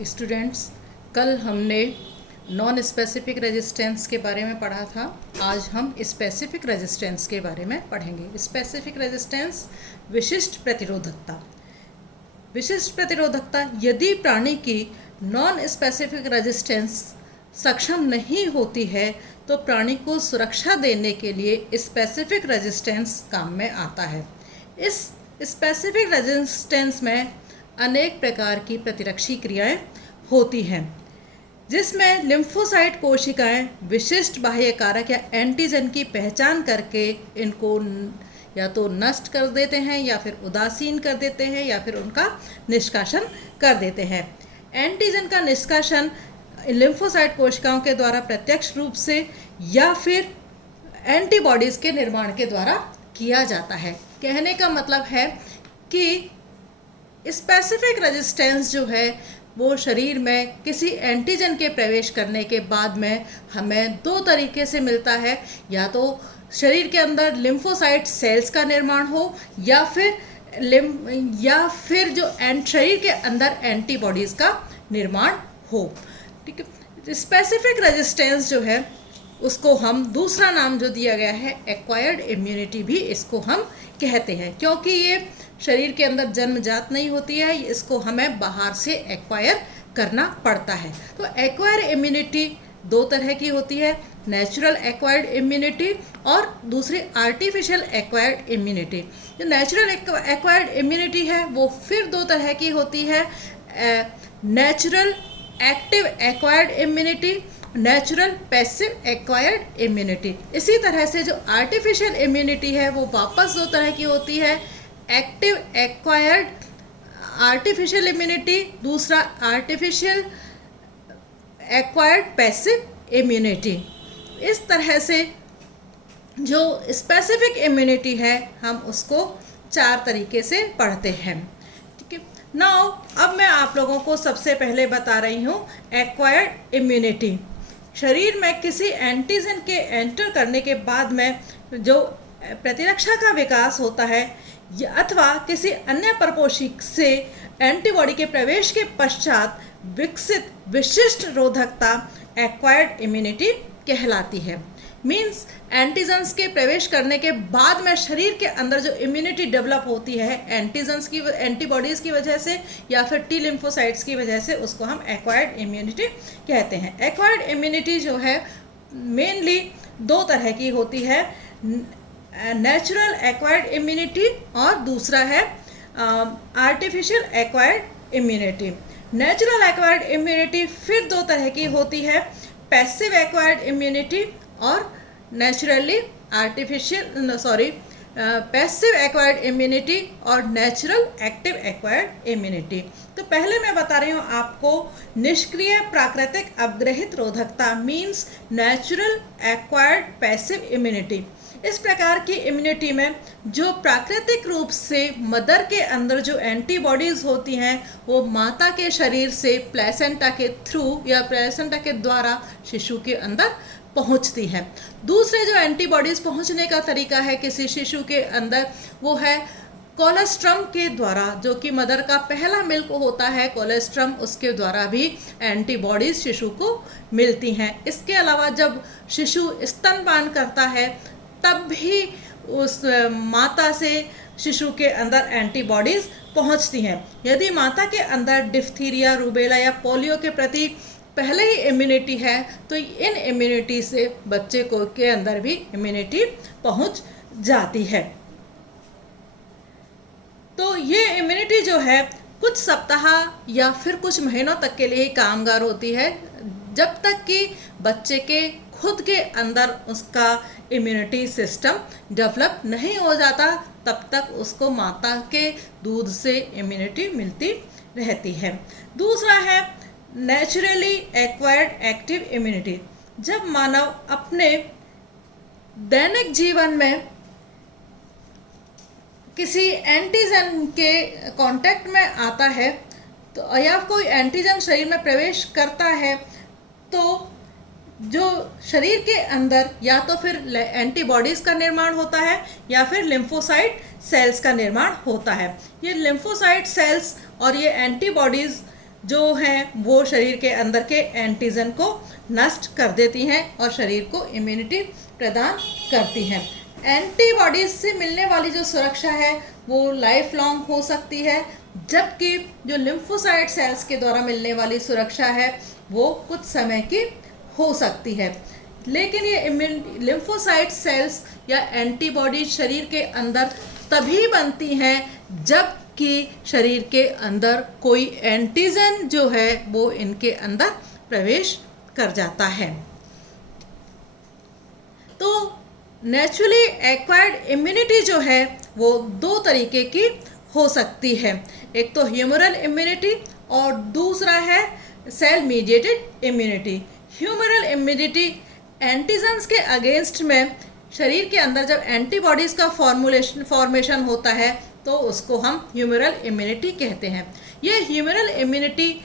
Students, कल हमने non specific resistance के बारे में पढ़ा था। आज हम स्पेसिफिक रेजिस्टेंस के बारे में पढ़ेंगे। स्पेसिफिक रेजिस्टेंस विशिष्ट प्रतिरोधकता। विशिष्ट प्रतिरोधकता यदि प्राणी की नॉन स्पेसिफिक रेजिस्टेंस सक्षम नहीं होती है तो प्राणी को सुरक्षा देने के लिए स्पेसिफिक रेजिस्टेंस काम में आता है। इस स्पेसिफिक रेजिस्टेंस में अनेक प्रकार की प्रतिरक्षी क्रियाएं होती हैं, जिसमें लिम्फोसाइट कोशिकाएं विशिष्ट बाह्य कारक या एंटीजन की पहचान करके इनको या तो नष्ट कर देते हैं या फिर उदासीन कर देते हैं या फिर उनका निष्कासन कर देते हैं। एंटीजन का निष्कासन लिम्फोसाइट कोशिकाओं के द्वारा प्रत्यक्ष रूप से या फिर एंटीबॉडीज़ के निर्माण के द्वारा किया जाता है। कहने का मतलब है कि स्पेसिफिक रेजिस्टेंस जो है वो शरीर में किसी एंटीजन के प्रवेश करने के बाद में हमें दो तरीके से मिलता है, या तो शरीर के अंदर लिम्फोसाइट सेल्स का निर्माण हो या फिर जो शरीर के अंदर एंटीबॉडीज़ का निर्माण हो। ठीक है। स्पेसिफिक रेजिस्टेंस जो है उसको हम दूसरा नाम जो दिया गया है एक्वायर्ड इम्यूनिटी भी इसको हम कहते हैं, क्योंकि ये शरीर के अंदर जन्मजात नहीं होती है, इसको हमें बाहर से एक्वायर करना पड़ता है। तो एक्वायर्ड इम्यूनिटी दो तरह की होती है, नेचुरल एक्वायर्ड इम्यूनिटी और दूसरी आर्टिफिशियल एक्वायर्ड इम्यूनिटी। जो नेचुरल एक्वायर्ड इम्यूनिटी है वो फिर दो तरह की होती है, natural active acquired immunity, natural passive acquired immunity. इसी तरह से जो आर्टिफिशियल इम्यूनिटी है वो वापस दो तरह की होती है, एक्टिव एक्वायर्ड आर्टिफिशियल इम्यूनिटी, दूसरा आर्टिफिशियल एक्वायर्ड पैसिव इम्यूनिटी। इस तरह से जो स्पेसिफिक इम्यूनिटी है हम उसको चार तरीके से पढ़ते हैं। ठीक है। नाउ अब मैं आप लोगों को सबसे पहले बता रही हूँ एक्वायर्ड इम्यूनिटी। शरीर में किसी एंटीजन के एंटर करने के बाद में जो प्रतिरक्षा का विकास होता है अथवा किसी अन्य परपोषी से एंटीबॉडी के प्रवेश के पश्चात विकसित विशिष्ट रोधकता एक्वायर्ड इम्यूनिटी कहलाती है। मीन्स एंटीजन्स के प्रवेश करने के बाद में शरीर के अंदर जो इम्यूनिटी डेवलप होती है एंटीबॉडीज़ की वजह से या फिर टी लिम्फोसाइट्स की वजह से, उसको हम एक्वायर्ड इम्यूनिटी कहते हैं। एक्वायर्ड इम्यूनिटी जो है मेनली दो तरह की होती है, नेचुरल एक्वायर्ड इम्यूनिटी और दूसरा है artificial acquired immunity. Natural acquired immunity फिर दो तरह की होती है, पैसिव एक्वायर्ड इम्यूनिटी और नेचुरली पैसिव एक्वायर्ड इम्यूनिटी और नेचुरल एक्टिव एक्वायर्ड इम्यूनिटी। तो पहले मैं बता रही हूँ आपको निष्क्रिय प्राकृतिक अपग्रहित रोधकता means natural acquired passive immunity. इस प्रकार की इम्यूनिटी में जो प्राकृतिक रूप से मदर के अंदर जो एंटीबॉडीज़ होती हैं वो माता के शरीर से प्लेसेंटा के थ्रू या प्लेसेंटा के द्वारा शिशु के अंदर पहुंचती है। दूसरे जो एंटीबॉडीज़ पहुंचने का तरीका है किसी शिशु के अंदर वो है कोलेस्ट्रम के द्वारा, जो कि मदर का पहला मिल्क होता है कोलेस्ट्रम, उसके द्वारा भी एंटीबॉडीज़ शिशु को मिलती हैं। इसके अलावा जब शिशु स्तनपान करता है तब भी उस माता से शिशु के अंदर एंटीबॉडीज़ पहुंचती हैं। यदि माता के अंदर डिफ्थीरिया, रूबेला या पोलियो के प्रति पहले ही इम्यूनिटी है तो इन इम्यूनिटी से बच्चे को के अंदर भी इम्यूनिटी पहुंच जाती है। तो ये इम्यूनिटी जो है कुछ सप्ताह या फिर कुछ महीनों तक के लिए कामगार होती है, जब तक कि बच्चे के खुद के अंदर उसका इम्यूनिटी सिस्टम डेवलप नहीं हो जाता, तब तक उसको माता के दूध से इम्यूनिटी मिलती रहती है। दूसरा है नेचुरली एक्वायर्ड एक्टिव इम्यूनिटी। जब मानव अपने दैनिक जीवन में किसी एंटीजन के कांटेक्ट में आता है तो या कोई एंटीजन शरीर में प्रवेश करता है तो जो शरीर के अंदर या तो फिर एंटीबॉडीज़ का निर्माण होता है या फिर लिम्फोसाइट सेल्स का निर्माण होता है। ये लिम्फोसाइट सेल्स और ये एंटीबॉडीज़ जो हैं वो शरीर के अंदर के एंटीजन को नष्ट कर देती हैं और शरीर को इम्यूनिटी प्रदान करती हैं। एंटीबॉडीज से मिलने वाली जो सुरक्षा है वो लाइफ लॉन्ग हो सकती है, जबकि जो लिम्फोसाइट सेल्स के द्वारा मिलने वाली सुरक्षा है वो कुछ समय की हो सकती है। लेकिन ये लिम्फोसाइट सेल्स या एंटीबॉडी शरीर के अंदर तभी बनती हैं जबकि शरीर के अंदर कोई एंटीजन जो है वो इनके अंदर प्रवेश कर जाता है। तो नेचुरली एक्वायर्ड इम्यूनिटी जो है वो दो तरीके की हो सकती है, एक तो ह्यूमरल इम्यूनिटी और दूसरा है cell mediated immunity. Humoral immunity antigens के अगेंस्ट में शरीर के अंदर जब एंटीबॉडीज़ का फॉर्मेशन होता है तो उसको हम ह्यूमरल इम्यूनिटी कहते हैं। ये ह्यूमरल इम्यूनिटी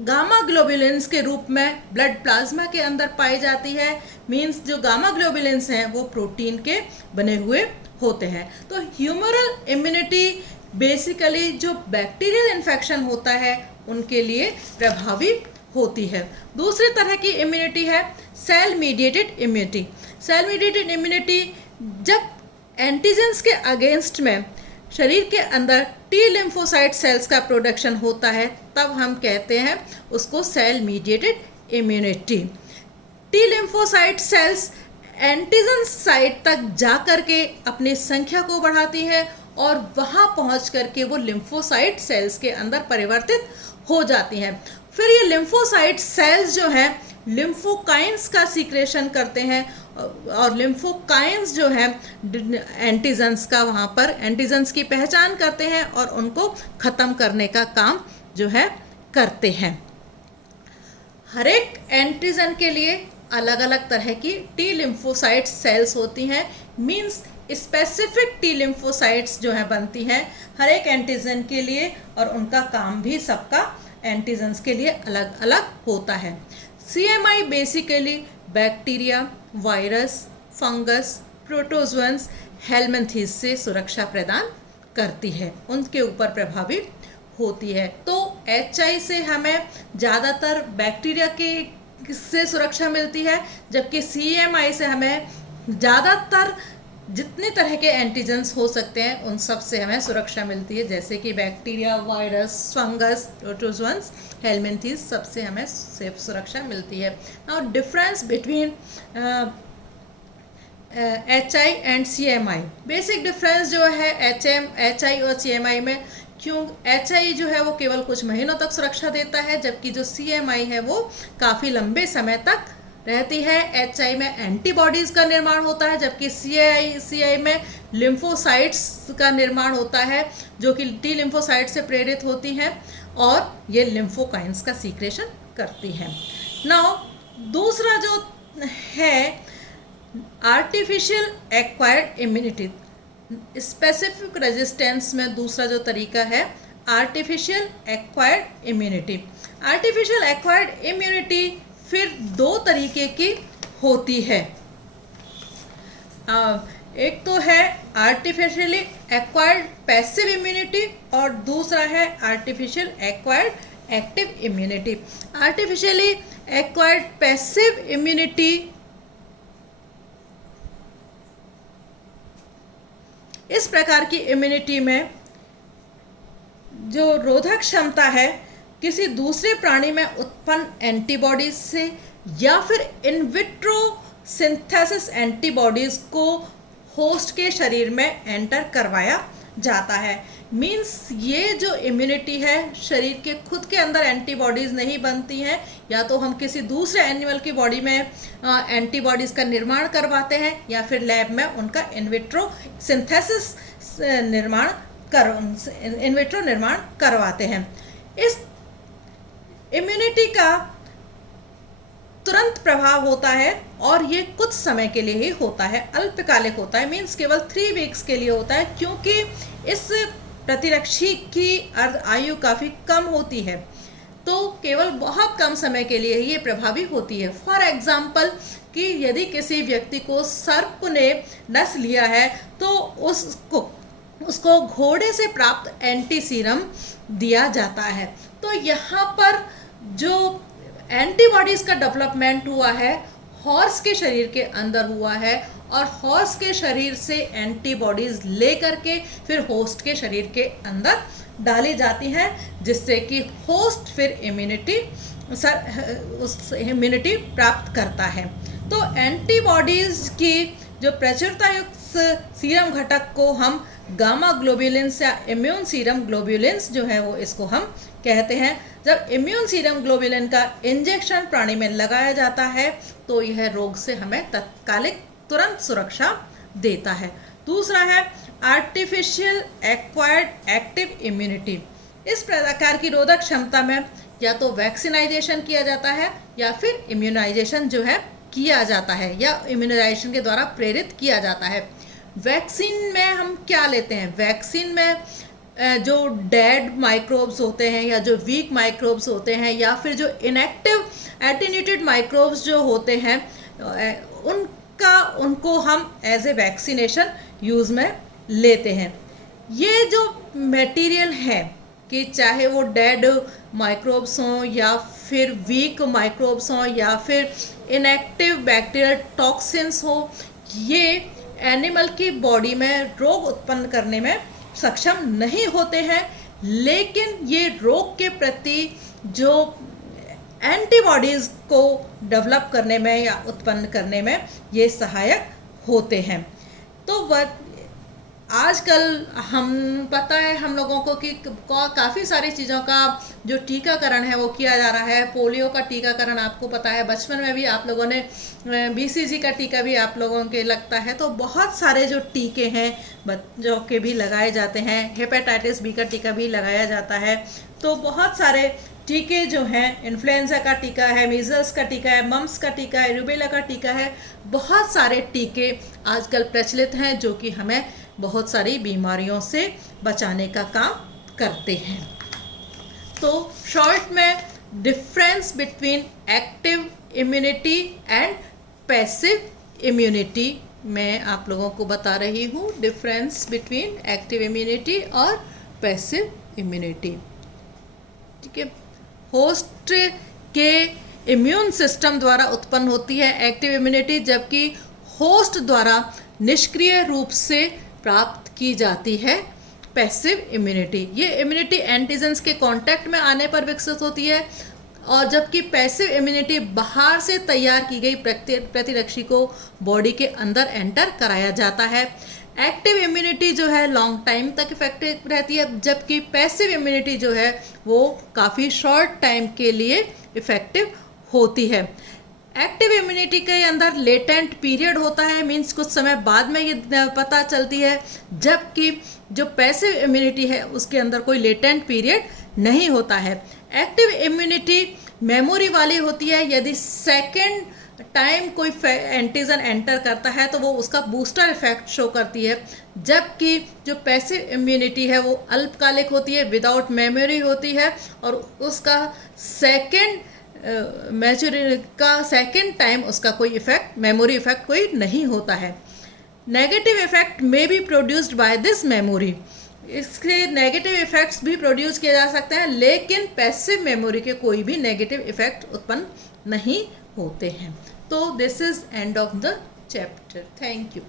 गामा ग्लोबुलिन्स के रूप में ब्लड प्लाज्मा के अंदर पाई जाती है। मींस जो गामा ग्लोबुलिन्स हैं वो प्रोटीन के बने हुए होते हैं। तो ह्यूमरल इम्यूनिटी बेसिकली जो बैक्टीरियल इन्फेक्शन होता है उनके लिए प्रभावी होती है। दूसरी तरह की इम्यूनिटी है cell mediated immunity. Cell mediated immunity जब एंटीजेंस के अगेंस्ट में शरीर के अंदर टी लिम्फोसाइट सेल्स का प्रोडक्शन होता है तब हम कहते हैं उसको cell mediated immunity. T lymphocyte cells antigen site तक जा कर के अपनी संख्या को बढ़ाती है और वहाँ पहुँच करके वो लिम्फोसाइट सेल्स के अंदर परिवर्तित हो जाती हैं। फिर ये लिम्फोसाइट सेल्स जो हैं लिम्फोकाइंस का सीक्रेशन करते हैं और लिम्फोकाइंस जो है एंटीजन्स का वहाँ पर एंटीजन्स की पहचान करते हैं और उनको ख़त्म करने का काम जो है करते हैं। हर एक एंटीजन के लिए अलग अलग तरह की टी लिम्फोसाइट सेल्स होती हैं। मींस स्पेसिफिक टी लिम्फोसाइट्स जो है बनती हैं हर एक एंटीजन के लिए और उनका काम भी सबका एंटीजन्स के लिए अलग अलग होता है। CMI basically bacteria, virus, fungus, protozoans, helminths से सुरक्षा प्रदान करती है, उनके ऊपर प्रभावी होती है। तो HI से हमें ज़्यादातर बैक्टीरिया के से सुरक्षा मिलती है, जबकि CMI से हमें ज़्यादातर जितने तरह के एंटीजन्स हो सकते हैं उन सब से हमें सुरक्षा मिलती है, जैसे कि बैक्टीरिया, वायरस, फंगस, प्रोटोजोअन्स, हेलमिंथेस, सबसे हमें सेफ सुरक्षा मिलती है। Now difference between HI and CMI, basic difference जो है HI और CMI में, क्यों HI जो है वो केवल कुछ महीनों तक सुरक्षा देता है, जबकि जो CMI है वो काफ़ी लंबे समय तक रहती है। HI में एंटीबॉडीज़ का निर्माण होता है, जबकि CI में लिम्फोसाइट्स का निर्माण होता है जो कि टी लिम्फोसाइट से प्रेरित होती हैं और ये लिम्फोकाइंस का सीक्रेशन करती हैं। नाउ दूसरा जो है artificial acquired immunity, specific resistance में दूसरा जो तरीका है artificial acquired immunity. Artificial acquired immunity फिर दो तरीके की होती है। एक तो है आर्टिफिशियली एक्वायर्ड पैसिव इम्यूनिटी और दूसरा है artificial acquired active immunity. Artificially acquired passive immunity इस प्रकार की इम्यूनिटी में जो रोधक क्षमता है किसी दूसरे प्राणी में उत्पन्न एंटीबॉडीज से या फिर इन विट्रो सिंथेसिस एंटीबॉडीज को होस्ट के शरीर में एंटर करवाया जाता है। मींस ये जो इम्यूनिटी है शरीर के खुद के अंदर एंटीबॉडीज़ नहीं बनती हैं, या तो हम किसी दूसरे एनिमल की बॉडी में एंटीबॉडीज़ का निर्माण करवाते हैं या फिर लैब में उनका in vitro synthesis in vitro निर्माण करवाते हैं। इस इम्यूनिटी का तुरंत प्रभाव होता है और ये कुछ समय के लिए ही होता है, अल्पकालिक होता है। मींस केवल 3 वीक्स के लिए होता है, क्योंकि इस प्रतिरक्षी की आयु काफ़ी कम होती है, तो केवल बहुत कम समय के लिए ही ये प्रभावी होती है। फॉर एग्जाम्पल कि यदि किसी व्यक्ति को सर्प ने डस लिया है तो उसको घोड़े से प्राप्त एंटी सीरम दिया जाता है, तो यहाँ पर जो एंटीबॉडीज़ का डेवलपमेंट हुआ है हॉर्स के शरीर के अंदर हुआ है, और हॉर्स के शरीर से एंटीबॉडीज़ लेकर के फिर होस्ट के शरीर के अंदर डाली जाती हैं, जिससे कि होस्ट फिर इम्यूनिटी प्राप्त करता है। तो एंटीबॉडीज़ की जो प्रचुरता युक्त सीरम घटक को हम गामा ग्लोब्युलिन्स या इम्यून सीरम ग्लोब्युलिन्स जो है वो इसको हम कहते हैं। जब इम्यून सीरम ग्लोब्युलिन का इंजेक्शन प्राणी में लगाया जाता है तो यह रोग से हमें तत्कालिक तुरंत सुरक्षा देता है। दूसरा है आर्टिफिशियल एक्वायर्ड एक्टिव इम्यूनिटी। इस प्रकार की रोधक क्षमता में या तो वैक्सीनाइजेशन किया जाता है या फिर इम्यूनाइजेशन जो है किया जाता है, या इम्यूनाइजेशन के द्वारा प्रेरित किया जाता है। वैक्सीन में हम क्या लेते हैं? वैक्सीन में जो डेड माइक्रोब्स होते हैं या जो वीक माइक्रोब्स होते हैं या फिर जो इनएक्टिव एटेन्यूटेड माइक्रोब्स जो होते हैं उनको हम एज ए वैक्सीनेशन यूज़ में लेते हैं। ये जो मटेरियल है कि चाहे वो डेड माइक्रोब्स हों या फिर वीक माइक्रोब्स हों या फिर इनएक्टिव बैक्टीरियल टॉक्सिन्स हो, ये एनिमल की बॉडी में रोग उत्पन्न करने में सक्षम नहीं होते हैं, लेकिन ये रोग के प्रति जो एंटीबॉडीज़ को डेवलप करने में या उत्पन्न करने में ये सहायक होते हैं। तो आजकल हम पता है हम लोगों को कि काफ़ी सारी चीज़ों का जो टीकाकरण है वो किया जा रहा है। पोलियो का टीकाकरण आपको पता है, बचपन में भी आप लोगों ने BCG का टीका भी आप लोगों के लगता है। तो बहुत सारे जो टीके हैं बच्चों के भी लगाए जाते हैं, हेपेटाइटिस B का टीका भी लगाया जाता है। तो बहुत सारे टीके जो हैं, इन्फ्लुएंजा का टीका है, मीजल्स का टीका है, मम्स का टीका है, रूबेला का टीका है, बहुत सारे टीके आजकल प्रचलित हैं जो कि हमें बहुत सारी बीमारियों से बचाने का काम करते हैं। तो शॉर्ट में difference between active immunity and passive immunity मैं आप लोगों को बता रही हूँ। डिफरेंस बिटवीन एक्टिव इम्यूनिटी और पैसिव इम्यूनिटी, ठीक है। होस्ट के इम्यून सिस्टम द्वारा उत्पन्न होती है एक्टिव इम्यूनिटी, जबकि होस्ट द्वारा निष्क्रिय रूप से प्राप्त की जाती है पैसिव इम्यूनिटी। ये इम्यूनिटी एंटीजेंस के कांटेक्ट में आने पर विकसित होती है, और जबकि पैसिव इम्यूनिटी बाहर से तैयार की गई प्रतिरक्षी को बॉडी के अंदर एंटर कराया जाता है। एक्टिव इम्यूनिटी जो है लॉन्ग टाइम तक इफेक्टिव रहती है, जबकि पैसिव इम्यूनिटी जो है वो काफ़ी शॉर्ट टाइम के लिए इफेक्टिव होती है। एक्टिव इम्यूनिटी के अंदर लेटेंट पीरियड होता है, मीन्स कुछ समय बाद में ये पता चलती है, जबकि जो पैसिव इम्यूनिटी है उसके अंदर कोई लेटेंट पीरियड नहीं होता है। एक्टिव इम्यूनिटी मेमोरी वाली होती है। यदि सेकेंड टाइम कोई एंटीजन एंटर करता है तो वो उसका बूस्टर इफेक्ट शो करती है, जबकि जो पैसिव इम्यूनिटी है वो अल्पकालिक होती है, विदाउट मेमोरी होती है, और उसका सेकेंड टाइम उसका कोई इफेक्ट, मेमोरी इफेक्ट कोई नहीं होता है। Negative effect may be produced by this memory. इसके नेगेटिव इफेक्ट्स भी प्रोड्यूस किए जा सकते हैं, लेकिन पैसिव मेमोरी के कोई भी नेगेटिव इफेक्ट उत्पन्न नहीं होते हैं। तो this is end of the chapter. Thank you.